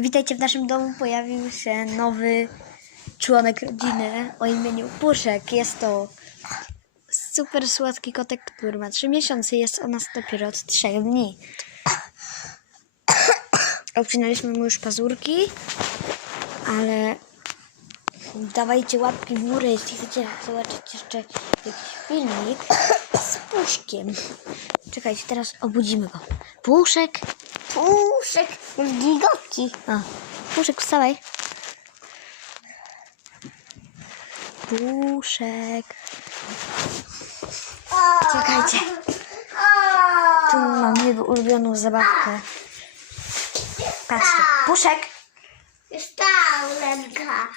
Witajcie w naszym domu. Pojawił się nowy członek rodziny o imieniu Puszek. Jest to super słodki kotek, który ma 3 miesiące. Jest o nas dopiero od 3 dni. Obcinaliśmy mu już pazurki, ale dawajcie łapki w górę, jeśli chcecie zobaczyć jeszcze jakiś filmik z Puszkiem. Czekajcie, teraz obudzimy go. Puszek! Puszek gigoci. A, Puszek, wstawaj. Puszek. Czekajcie. Tu mam jego ulubioną zabawkę. Patrzcie. Puszek. Już stał, Lenka.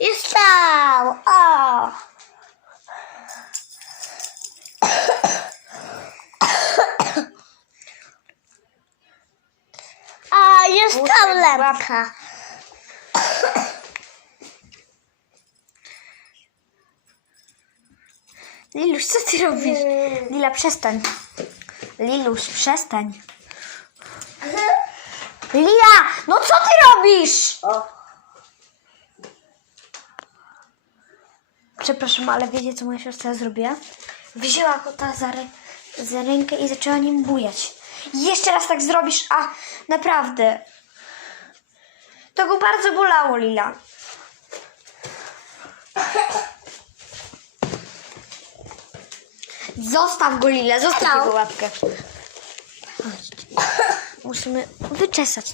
Już stał. O. A, już Puszek, stał, łap. Lenka. Liluś, co ty robisz? Lila, przestań. Liluś, przestań. Lila, no co ty robisz? Przepraszam, ale wiecie, co moja siostra zrobiła? Wzięła kota za, rę- za rękę i zaczęła nim bujać. Jeszcze raz tak zrobisz, a naprawdę. To go bardzo bolało, Lila. Zostaw go, Lila, zostaw jego łapkę. Musimy wyczesać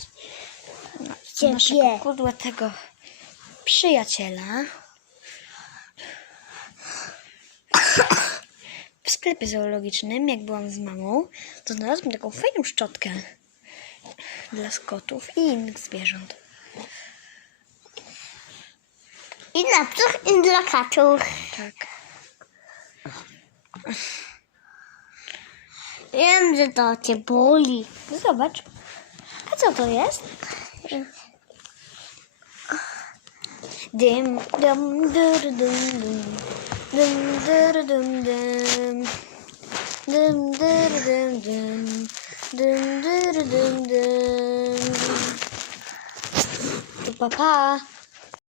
naszego Ciebie. kudłatego przyjaciela. W sklepie zoologicznym, jak byłam z mamą, to znalazłam taką fajną szczotkę dla skotów i innych zwierząt. I na psów, i dla kaczów. Tak. Wiem, że to cię boli. Zobacz. A co to jest? Dym, dum, dur, dum, dum. Dum, dur, dum, dum. Dum, dur, dum, dum. Dum, dur, dum, dum. To pa, pa.